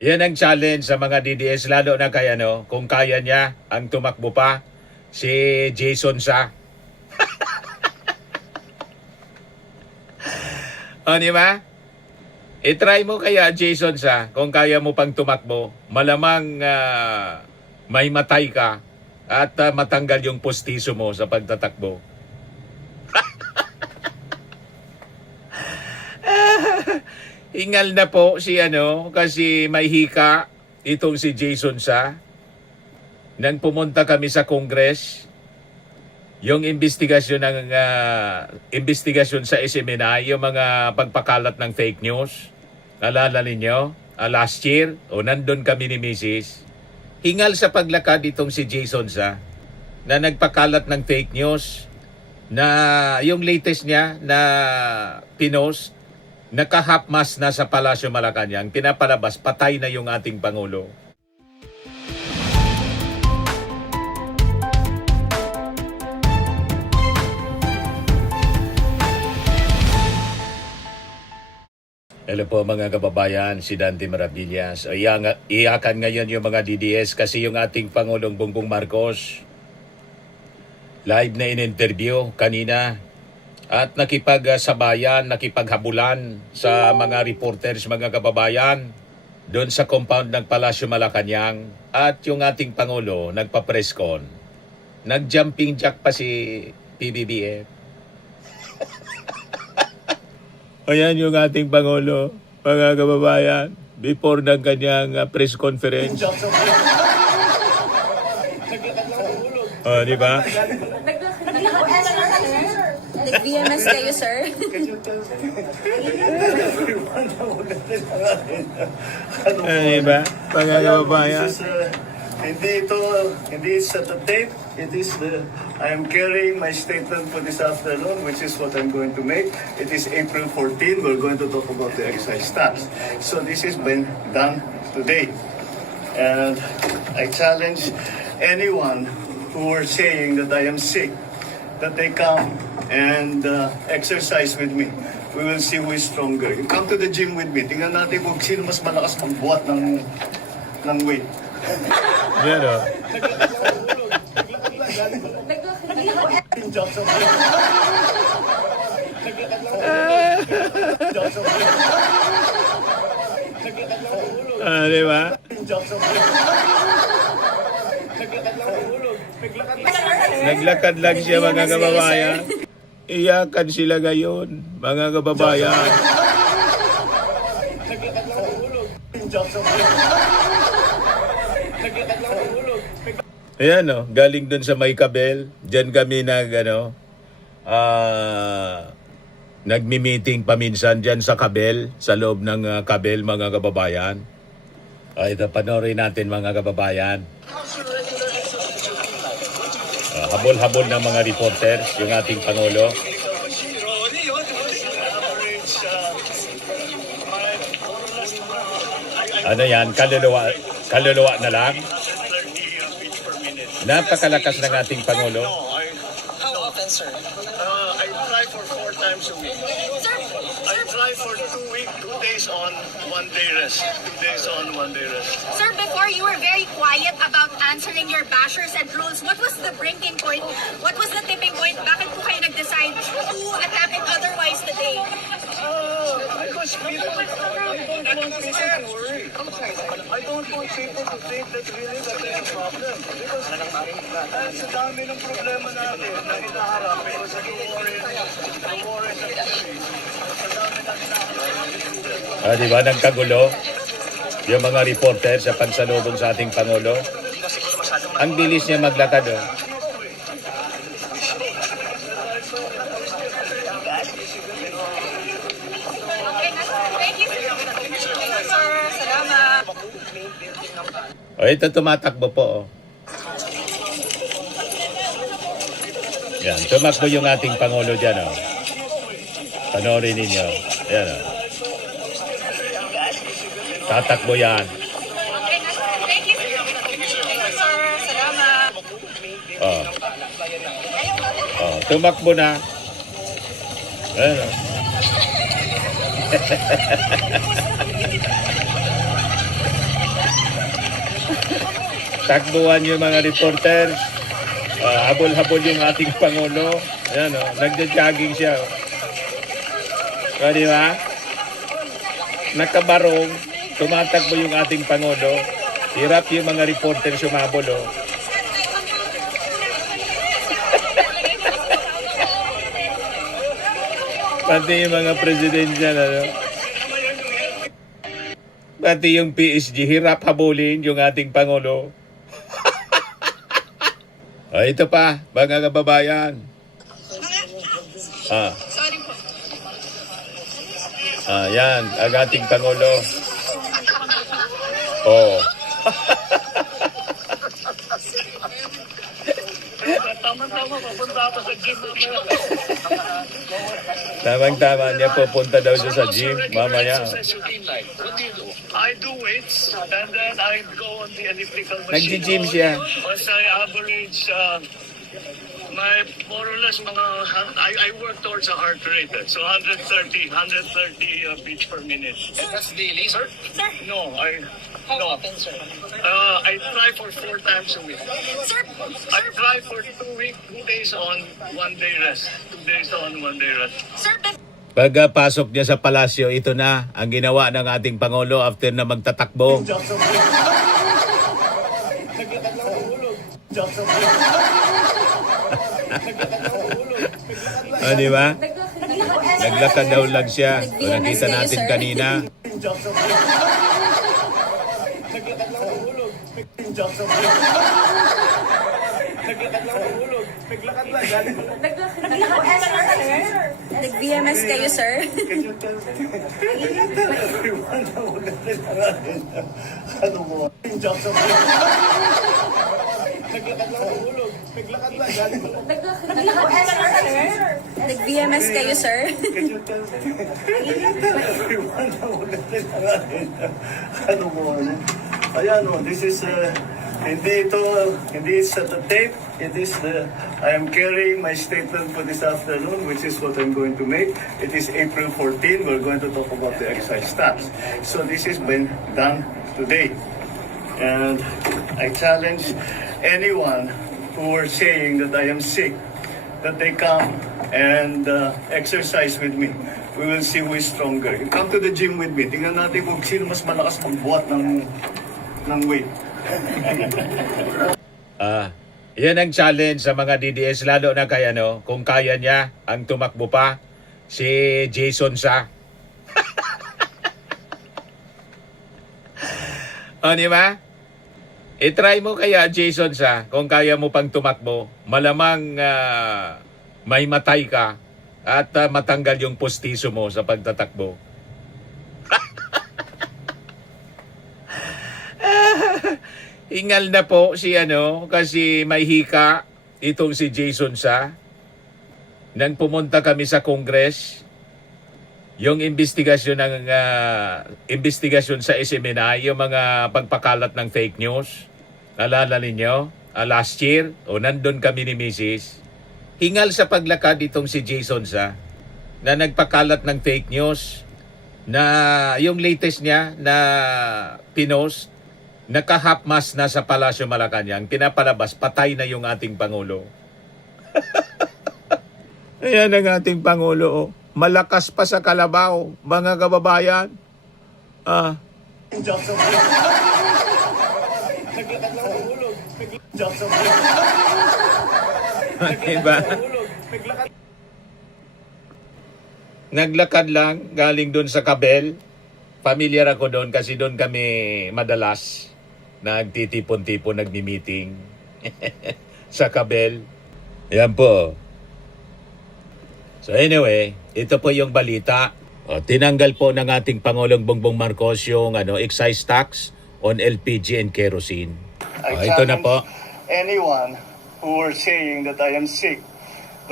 Yan ang challenge sa mga DDS, lalo na kay kung kaya niya ang tumakbo pa, si Jason Sa. O, di ba? I-try mo kaya, Jason Sa, kung kaya mo pang tumakbo, malamang may matay ka at matanggal yung postiso mo sa pagtatakbo. Hingal na po si kasi may hika itong si Jason Sa. Nang pumunta kami sa Congress, yung investigasyon sa SMNI, yung mga pagpakalat ng fake news, nalala ninyo? Last year, nandun kami ni Mrs. Hingal sa paglakad itong si Jason Sa na nagpakalat ng fake news na yung latest niya na pinost, naka-half mast na sa Palasyo Malacanang, pinapalabas, patay na yung ating Pangulo. Hello po mga kababayan, si Dante Maravillas. Iyakan ngayon yung mga DDS kasi yung ating Pangulong Bongbong Marcos live na in-interview kanina at nakipagsabayan, nakipaghabulan sa mga reporters, mga kababayan, doon sa compound ng Palasyo Malacanang, at yung ating Pangulo nagpa-press con. Nag-jumping jack pa si PBBM. Ayan yung ating Pangulo, mga kababayan, before ng kanyang press conference. Di ba? Nag-BMS kayo, sir? Diba? Mga kababayan. Hindi sa tape. I am carrying my statement for this afternoon, which is what I'm going to make. It is April 14. We're going to talk about the excise tax. So this has been done today. And I challenge anyone who are saying that I am sick, that they come and exercise with me. We will see who is stronger. You come to the gym with me. Tingnan natin kung sino mas malakas magbuhat ng weight. Yan o. Diba? Naglakad lang siya, mga kababayan. Iyakan sila ngayon, mga kababayan. Ayan galing dun sa May Kabel. Diyan kami nagmi-meeting paminsan diyan sa Kabel, sa loob ng Kabel, mga kababayan. Ito, panoorin natin, mga kababayan. Habol-habol ng mga reporters, yung ating Pangulo. Ano yan? Kaluluwa na lang. Napakalakas ng ating Pangulo. How often, sir? I try for 4 times a week. I try for 2 weeks, 2 days on, 1 day rest. 2 days on, 1 day rest. Sir, before you were very quiet about answering your bashers and trolls. What was the breaking point? What was the tipping point? Bakit po kayo nag-decide to attack it otherwise today? Because people, I don't want people to worry. I don't want people to think that really that there's a problem. Because sa dami ng problema natin na hinaharap, because the war is actually, sa dami na hinaharap. Diba, nagkagulo yung mga reporter sa pagsalubong sa ating Pangulo. Ang bilis niya maglakad. Ito tumatakbo po. Yan, tumakbo yung ating Pangulo dyan. Panoorin ninyo. Yan. Tatakbo yan. Tumakbo na. Ayan. Takbuhan yung mga reporters. Habol-habol yung ating Pangulo. Ayan o, nagja-jogging siya. Di ba? Nakabarong, tumatakbo yung ating Pangulo. Hirap yung mga reporters sumabol o. Pati yung mga presidensya ano. Pati yung PSG, hirap habulin yung ating Pangulo. Ito pa, mga kababayan. Sorry po. Yan, ang ating Pangulo. Oh. Tama-tama, papunta ako sa gym mamaya. Tamang-tama niya, pupunta daw siya sa gym mamaya. What do you do? I do weights and then I go on the elliptical machine. Nag-gym siya. Once I average my more or less I work towards a heart rate. So 130 beats per minute. And that's daily, sir? Sir, No, How no. often, sir? I try for 4 times a week. sir, I try for 2 weeks, 2 days on, 1 day rest. 2 days on, 1 day rest. sir, Pagpasok niya sa palasyo, ito na ang ginawa ng ating Pangulo after na magtatakbo. Di ba? Naglakad daw lang siya. O, nakita natin kanina. Nag-VMS kayo, sir? Ano mo? Nag-VMS kayo, sir? Ano mo? Ayan o, this is hindi sa tape. It is I am carrying my statement for this afternoon, which is what I'm going to make. It is April 14. We're going to talk about the excise tax. So this has been done today. And I challenge anyone who are saying that I am sick, that they come and exercise with me. We will see who is stronger. You come to the gym with me. Tingnan natin kung sino mas malakas magbuhat ng weight. Yan ang challenge sa mga DDS, lalo na kay kung kaya niya ang tumakbo pa, si Jason Sa. Di ba? I-try mo kaya, Jason Sa, kung kaya mo pang tumakbo, malamang may matay ka at matanggal yung postiso mo sa pagtatakbo. Hingal na po si kasi may hika itong si Jason Sa. Nang pumunta kami sa Congress, yung investigasyon sa SMNI, yung mga pagpakalat ng fake news, naalala ninyo? Last year, nandun kami ni Mrs. Hingal sa paglakad itong si Jason Sa na nagpakalat ng fake news na yung latest niya na pinost, naka-half mask na sa Palasyo Malacanang, pinapalabas, patay na yung ating Pangulo. Ayan ang ating Pangulo. Malakas pa sa kalabaw, mga kababayan. Diba? Naglakad lang, galing doon sa Kabel. Familiar ako doon kasi doon kami madalas nagtitipon-tipon, nagmi-meeting sa Kabel. Yan po. So anyway, ito po yung balita. Tinanggal po ng ating Pangulong Bongbong Marcos yung excise tax on LPG and kerosene. Ito na po. Anyone who are saying that I am sick,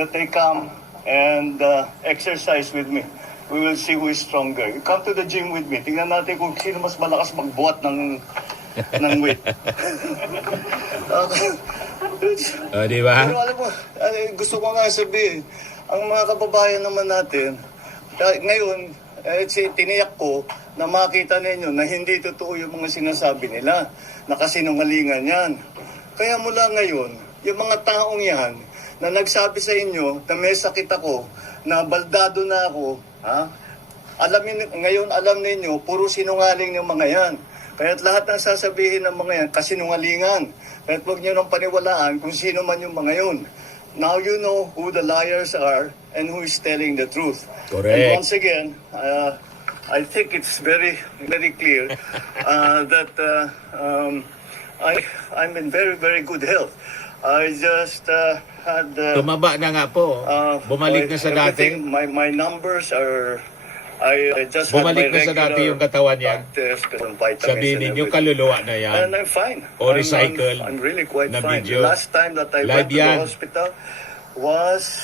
that they come and exercise with me. We will see who is stronger. You come to the gym with me. Tingnan natin kung sino mas malakas magbuhat ng weight. Di ba? Pero alam mo, gusto ko nga sabihin, ang mga kababayan naman natin, ngayon, tiniyak ko na makita ninyo na hindi totoo yung mga sinasabi nila, na kasinungalingan yan. Kaya mula ngayon, yung mga taong yan na nagsabi sa inyo na may sakit ako, na baldado na ako, ngayon alam ninyo, puro sinungaling ng mga yan. Kaya't lahat ng sasabihin ng mga yan, kasinungalingan. Kaya't huwag nyo nang paniwalaan kung sino man yung mga yun. Now you know who the liars are and who is telling the truth. Correct. And once again, I think it's very, very clear that I'm in very, very good health. I just had... Tumaba na nga po. Bumalik na sa dati. My numbers are... I just Bumalik had my na sa dati regular yung katawan niya. test and vitamins Sabihin and ninyo, everything. kaluluwa na yan. And I'm fine. O recycle I'm really quite na fine. video. The last time that I Live went to yan. the hospital was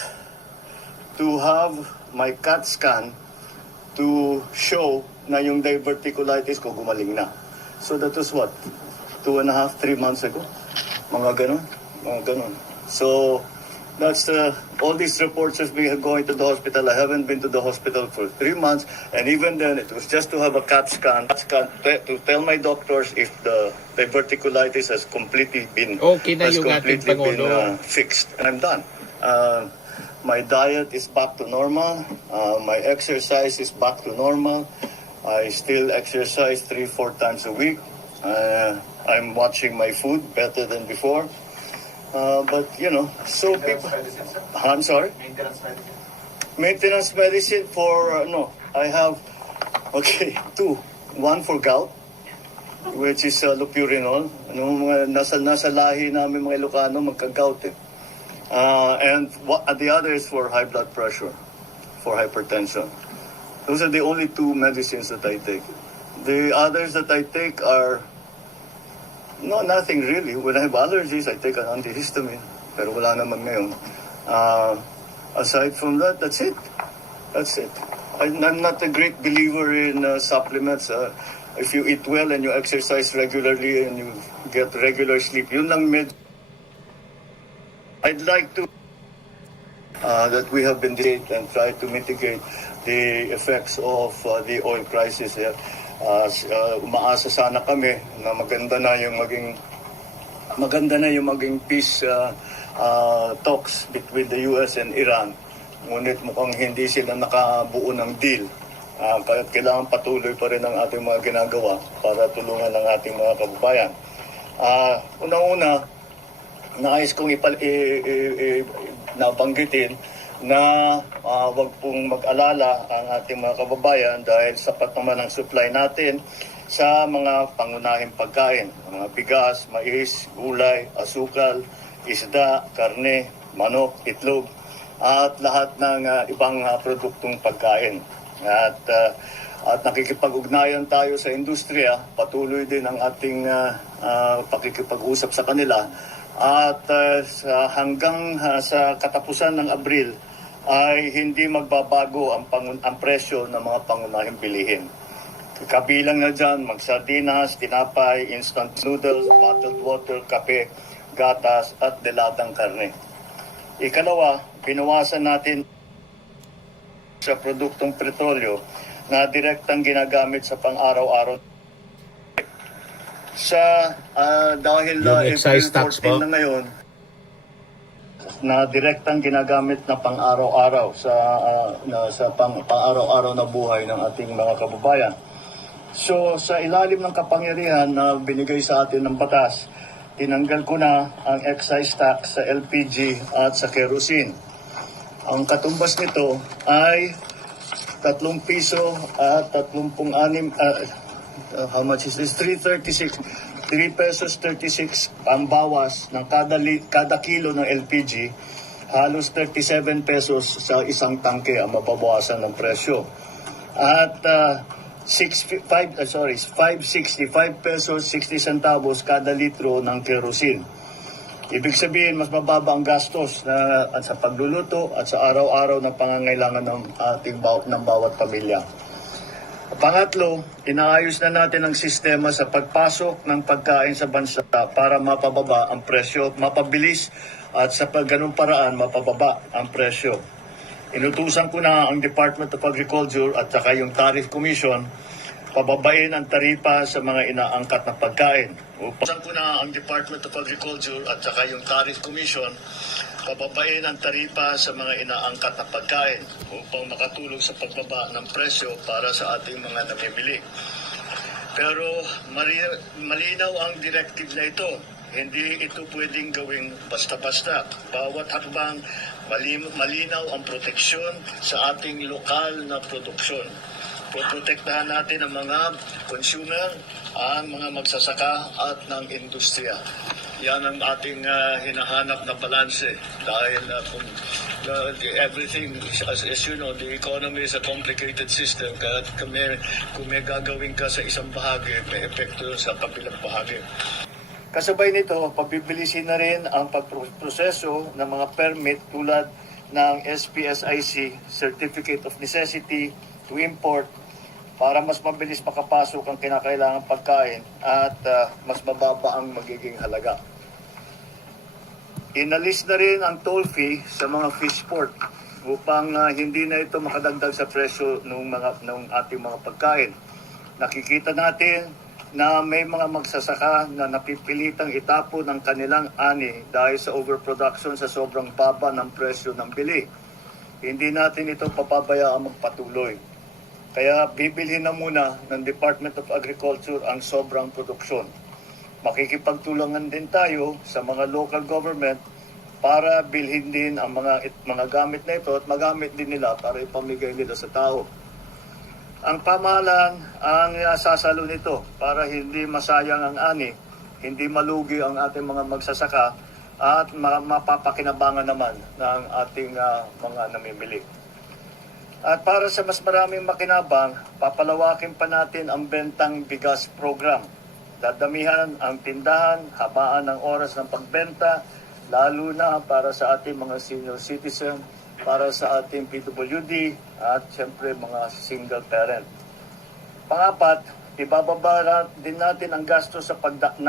to have my CAT scan to show na yung diverticulitis ko gumaling na. So that was what? 2.5, 3 months ago? Mga ganon. So that's all these reports of me going to the hospital. I haven't been to the hospital for 3 months, and even then it was just to have a CAT scan to tell my doctors if the diverticulitis has completely been Okay na yung ating Pangulo. fixed, and I'm done. My diet is back to normal. My exercise is back to normal. I still exercise 3-4 times a week. I'm watching my food better than before. But, so people... I'm sorry? Maintenance medicine for, I have, 2. One for gout, which is lopurinol. Nasa lahi namin mga Ilocano, magka-gout eh. And the other is for high blood pressure, for hypertension. Those are the only 2 medicines that I take. The others that I take are nothing really. When I have allergies, I take an antihistamine. Pero wala naman ngayon. Aside from that, that's it. I'm not a great believer in supplements. If you eat well and you exercise regularly and you get regular sleep, yun lang I'd like to that we have been doing and try to mitigate the effects of the oil crisis. Umaasa sana kami na maganda na yung maging peace talks between the US and Iran. Ngunit mukhang hindi sila nakabuo ng deal. Kaya kailangan patuloy pa rin ang ating mga ginagawa para tulungan ang ating mga kababayan. Unang-una, nais kong nabanggitin na wag pong mag-alala ang ating mga kababayan dahil sapat naman ang supply natin sa mga pangunahing pagkain. Mga bigas, mais, gulay, asukal, isda, karne, manok, itlog, at lahat ng ibang produktong pagkain. At nakikipag-ugnayan tayo sa industriya, patuloy din ang ating pakikipag-usap sa kanila. At hanggang sa katapusan ng Abril ay hindi magbabago ang presyo ng mga pangunahing bilihin. Kabilang na dyan, magsardinas, tinapay, instant noodles, bottled water, kape, gatas at delatang karne. Ikalawa, binawasan natin sa produktong petrolyo na direktang ginagamit sa pang-araw-araw. Dahil Yung April excise tax 14 na ngayon, na direktang ginagamit na pang-araw-araw sa pang-araw-araw na buhay ng ating mga kababayan. So sa ilalim ng kapangyarihan na binigay sa atin ng batas, tinanggal ko na ang excise tax sa LPG at sa kerosene. Ang katumbas nito ay 3 piso at 36. How much is this? 3.36. 3 pesos 36 ang bawas ng kada kilo ng LPG. Halos 37 pesos sa isang tangke ang mababawasan ng presyo. At 565 pesos 60 centavos kada litro ng kerosene. Ibig sabihin, mas mababa ang gastos at sa pagluluto at sa araw-araw na pangangailangan ng bawat pamilya. Pangatlo, inaayos na natin ang sistema sa pagpasok ng pagkain sa bansa para mapababa ang presyo, mapabilis at sa ganung paraan mapababa ang presyo. Inutusan ko na ang Department of Agriculture at saka yung Tariff Commission pababain ang taripa sa mga inaangkat na pagkain. Upasan ko na ang Department of Agriculture at saka yung Tariff Commission pababain ang taripa sa mga inaangkat na pagkain upang makatulong sa pagbaba ng presyo para sa ating mga namimili. Pero malinaw ang directive na ito. Hindi ito pwedeng gawing basta-basta. Bawat hakbang, malinaw ang proteksyon sa ating lokal na produksyon. Poprotektahan natin ang mga consumer, ang mga magsasaka at ng industriya. Yan ang ating hinahanap na balanse dahil everything, as you know, the economy is a complicated system. Kaya kung may gagawin ka sa isang bahagi, may epekto sa kabilang bahagi. Kasabay nito, pabibilisin na rin ang pagproseso ng mga permit tulad ng SPSIC, Certificate of Necessity to Import, para mas mabilis makapasok ang kinakailangang pagkain at mas mababa ang magiging halaga. Inalis na rin ang toll fee sa mga fish port upang hindi na ito makadagdag sa presyo ng ating mga pagkain. Nakikita natin na may mga magsasaka na napipilitang itapon ang kanilang ani dahil sa overproduction sa sobrang baba ng presyo ng bili. Hindi natin ito papabayaan magpatuloy. Kaya bibilhin na muna ng Department of Agriculture ang sobrang produksyon. Makikipagtulungan din tayo sa mga local government para bilhin din ang mga gamit na ito at magamit din nila para ipamigay nila sa tao. Ang pamahalaan ang sasalo nito para hindi masayang ang ani, hindi malugi ang ating mga magsasaka at mapapakinabangan naman ng ating mga namimili. At para sa mas maraming makinabang, papalawakin pa natin ang bentang bigas program. Dadamihan ang tindahan, habaan ng oras ng pagbenta, lalo na para sa ating mga senior citizen, para sa ating PWD at siyempre mga single parent. Pangapat, ibababa din natin ang gasto sa pagdaan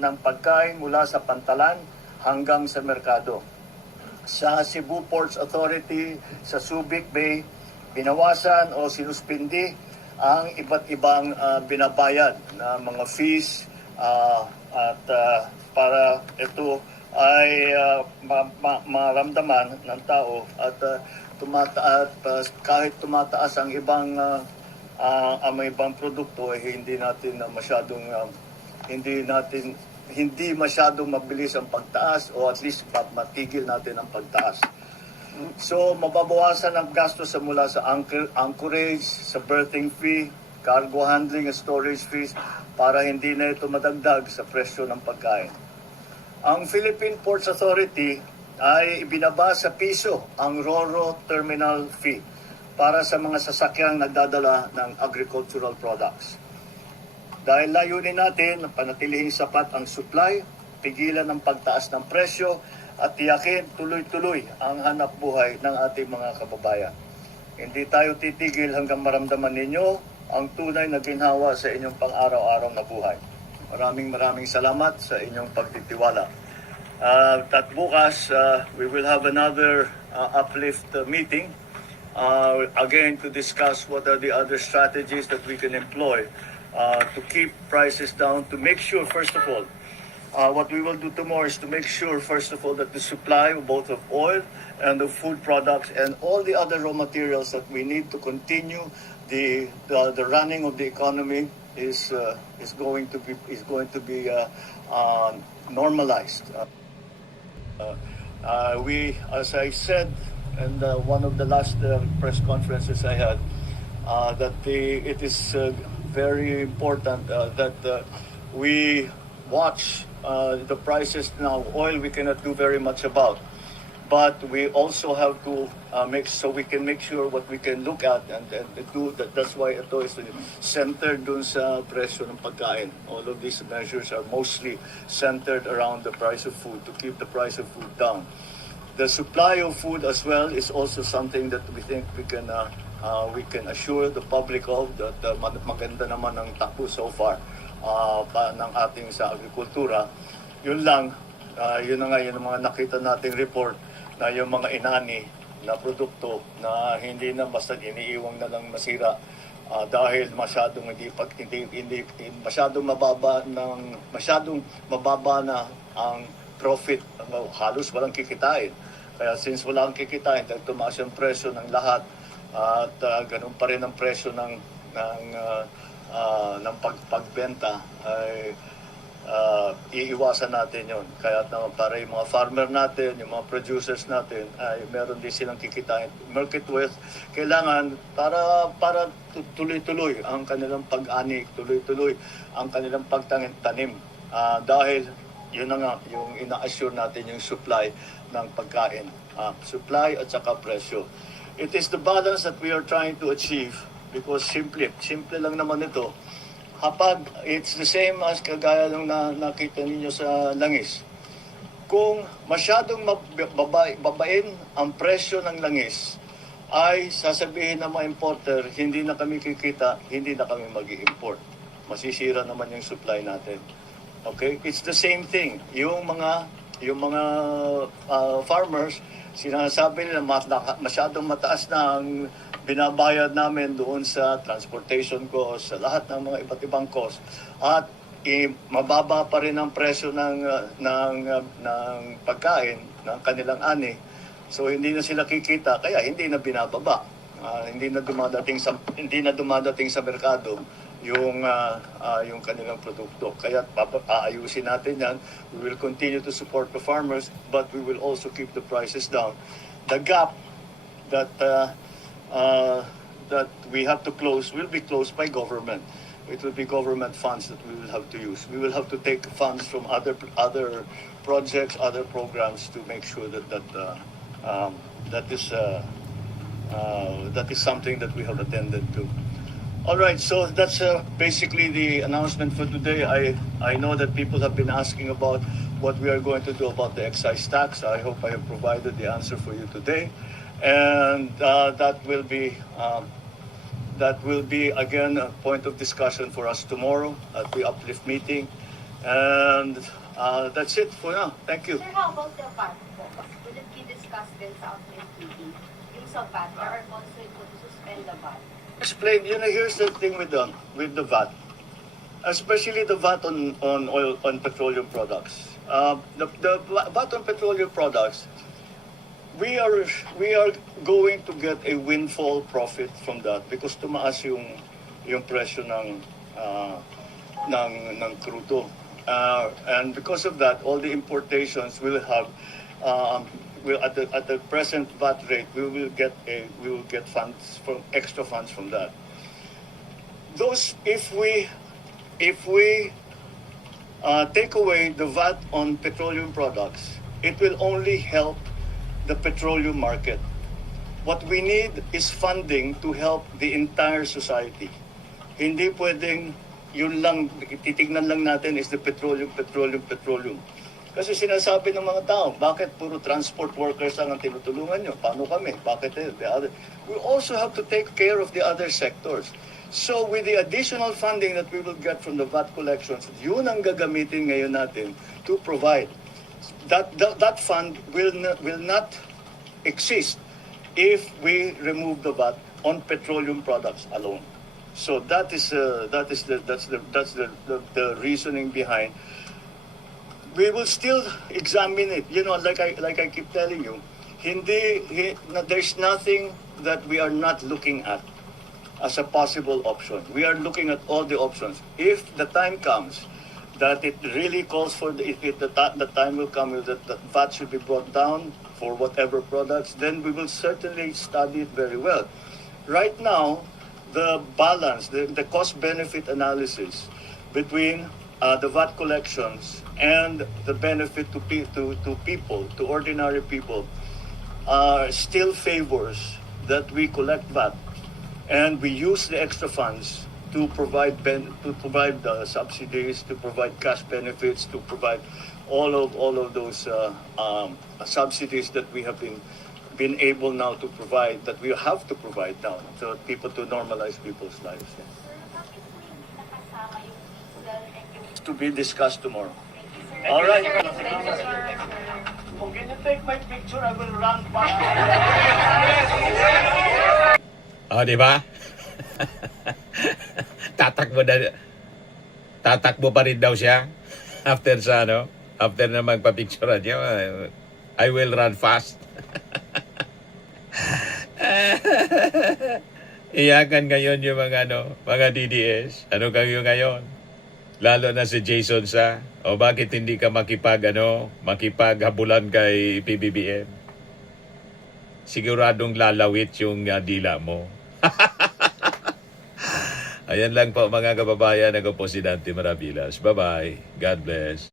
ng pagkain mula sa pantalan hanggang sa merkado. Sa Cebu Ports Authority, sa Subic Bay, binawasan o sinuspindi ang iba't ibang binabayad na mga fees at para ito ay maramdaman ng tao at kahit tumataas ang ibang produkto ay hindi masyadong mabilis ang pagtaas o at least matigil natin ang pagtaas. So mababawasan ang gastos mula sa anchorage, sa berthing fee, cargo handling at storage fees para hindi na ito madagdag sa presyo ng pagkain. Ang Philippine Ports Authority ay ibinaba sa piso ang RoRo terminal fee para sa mga sasakyang nagdadala ng agricultural products. Dahil layunin natin na panatilihing sapat ang supply, pigilan ang pagtaas ng presyo at tiyakin tuloy-tuloy ang hanap buhay ng ating mga kababayan. Hindi tayo titigil hanggang maramdaman ninyo ang tunay na ginhawa sa inyong pang-araw-araw na buhay. Maraming salamat sa inyong pagtitiwala. At bukas, we will have another uplift meeting again to discuss what are the other strategies that we can employ to keep prices down, to make sure, first of all, what we will do tomorrow is to make sure, first of all, that the supply both of oil and of food products and all the other raw materials that we need to continue the running of the economy is going to be normalized. We, as I said, in one of the last press conferences I had, that it is very important that we watch the prices now. Oil we cannot do very much about, but we also have to make sure what we can look at and do that. That's why ito is centered dun sa presyo ng pagkain. All of these measures are mostly centered around the price of food, to keep the price of food down. The supply of food as well is also something that we think we can assure the public of, that maganda naman ang takbo so far ng ating sa agrikultura. Yun lang, yun na nga yung mga nakita nating report na yung mga inani na produkto na hindi na basta iniiwang na lang masira dahil masyadong hindi masyadong mababa na ang profit. Halos walang kikitain. Kaya since walang kikitain, dahil tumaas yung presyo ng lahat at ganun pa rin ang presyo ng pagbenta, ay iiwasan natin yon. Kaya naman para yung mga farmer natin, yung mga producers natin, ay meron din silang kikitain. Market worth, kailangan para tuloy-tuloy ang kanilang pag-ani, tuloy-tuloy ang kanilang pagtanim. Dahil yun na nga, yung ina-assure natin yung supply ng pagkain. Supply at saka presyo. It is the balance that we are trying to achieve because simple lang naman ito. Kapag it's the same as kagaya nung nakita ninyo sa langis. Kung masyadong babain ang presyo ng langis, ay sasabihin ng mga importer, hindi na kami kikita, hindi na kami mag-i-import. Masisira naman yung supply natin. Okay? It's the same thing. Yung mga farmers, sinasabi nila masyadong mataas na ang binabayad namin doon sa transportation cost, sa lahat ng mga iba't ibang cost. At mababa pa rin ang presyo ng pagkain, ng kanilang ani. So hindi na sila kikita, kaya hindi na binababa. Hindi na dumadating sa merkado yung kanilang produkto. Kaya aayusin natin yan. We will continue to support the farmers, but we will also keep the prices down. The gap that we have to close will be closed by government. It will be government funds that we will have to use. We will have to take funds from other projects, other programs to make sure that is something that we have attended to. All right, so that's basically the announcement for today. I know that people have been asking about what we are going to do about the excise tax. I hope I have provided the answer for you today. And that will be again a point of discussion for us tomorrow at the Uplift meeting. And that's it for now. Thank you. Sir, how about the VAT? Will it be discussed din sa Uplift meeting? Yung sa VAT, there are also to suspend the VAT. Explain. Here's the thing with the VAT, especially the VAT on petroleum products. The VAT on petroleum products. We are going to get a windfall profit from that because tumaas yung presyo ng crudo. And because of that, all the importations will have at the present VAT rate, we will get funds from extra funds from that. Those if we take away the VAT on petroleum products, it will only help the petroleum market. What we need is funding to help the entire society. Hindi pwedeng yun lang, titignan lang natin is the petroleum. Kasi sinasabi ng mga tao, bakit puro transport workers ang tinutulungan nyo? Paano kami? Bakit the other? We also have to take care of the other sectors. So with the additional funding that we will get from the VAT collections, yun ang gagamitin ngayon natin to provide. That fund will not exist if we remove the VAT on petroleum products alone. So that's the reasoning behind. We will still examine it. Like I keep telling you, there's nothing that we are not looking at as a possible option. We are looking at all the options. If the time comes that it really calls for the time will come that the VAT should be brought down for whatever products, then we will certainly study it very well. Right now, the balance, the cost-benefit analysis between the VAT collections and the benefit to people, to ordinary people, still favors that we collect VAT and we use the extra funds to provide the subsidies, to provide cash benefits, to provide all of those subsidies that we have been able now to provide, that we have to provide now to people, to normalize people's lives. Sir, bakit po hindi nakasama yung diesel and yung... To be discussed tomorrow. Thank you, sir. All right. Thank you, sir. cellphone. Can you take my picture? I will run back. Di ba? Tatakbo pa rin daw siya after sa after na magpa-picture niya. I will run fast. Iyakan ngayon yung mga DDS. Ano kayo ngayon? Lalo na si Jason sa, o bakit hindi ka makipaghabulan kay PBBM? Siguradong lalawit yung dila mo. Ayan lang po mga kababayan. Ako po si Dante Maravillas. Bye-bye. God bless.